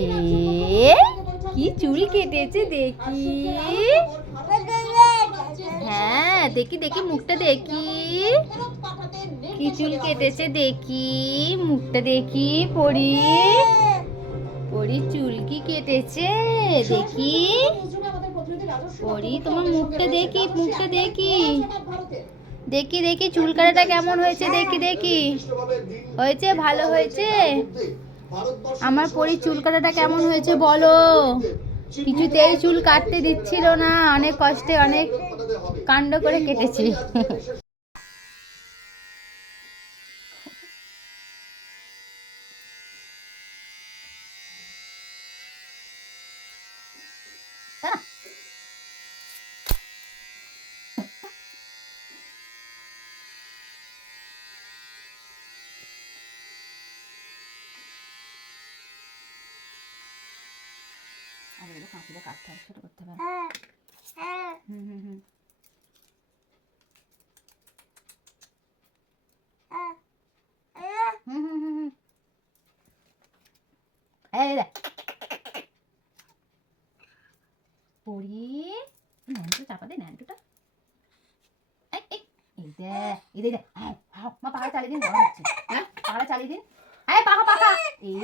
এ কি চুল কেটেছে দেখি। হ্যাঁ দেখি দেখি মুখটা দেখি, কি চুল কেটেছে দেখি, মুখটা দেখি। পরি পরি চুল কি কেটেছে দেখি। পরি তোমার মুখটা দেখি, মুখটা দেখি, দেখি দেখি চুল কাটাটা কেমন হয়েছে দেখি দেখি। হয়েছে? ভালো হয়েছে? আমার পরি চুল কাটাটা কেমন হয়েছে বলো। কিছুতেই চুল কাটতে দিচ্ছিল না, অনেক কষ্টে অনেক কাণ্ড করে কেটেছে। আর এগুলো কাঁচিটা কাটতে হবে, ছোট করতে হবে। হুম হুম হুম হুম হুম হুম হুম। এই দেখ পরি, ন্যান্টু চাপা দে, ন্যান্টুটা। এই এই এই দেখ, এই দেখ, মা পাখা চালিয়ে দিন, গরম হচ্ছে। হ্যাঁ পাখা চালিয়ে দিন, এই পাখা পাখা। এই